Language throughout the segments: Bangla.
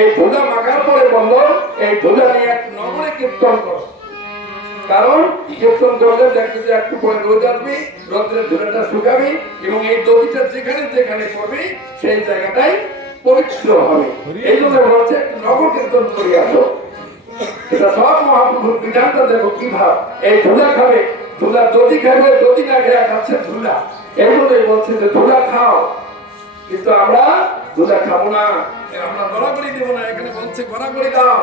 এই ধুলা মাখার পরে বলল এই ধুলা নিয়ে এক নগরে কীর্তন করো। কারণ কীর্তন করলে দেখবে যে একটু পরে রোদ আসবে রোদ্রের ধুলাটা শুকাবে এবং এই দড়িটা যেখানে যেখানে পড়বে, সেই জায়গাটাই পবিত্র হবে। এই জন্য বলছে নগর কীর্তন করে আসো। এটা সব মহাপ্রভুর বিধানটা দেখো কি ভাব। এই ধুলা খাবে, ধুলা দধি খাবে দধি না খেয়ে খাচ্ছে ধুলা। এই জন্যই বলছে যে ধুলা খাও। কিন্তু আমরা দুধা খাব না। আমরা গড়াগড়ি দেবো না। এখানে বলছে গড়াগড়ি দাও।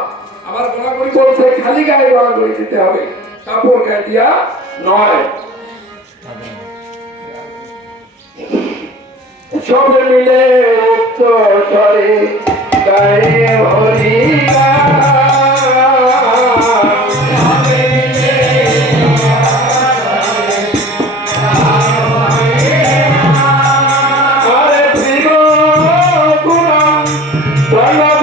আবার গড়াগড়ি বলছে খালি গায়ে গড়াগড়ি দিতে হবে। কাপড় গায়ে দিয়া নয় সব মিলে উত্তরে গায়ে হরি Bye.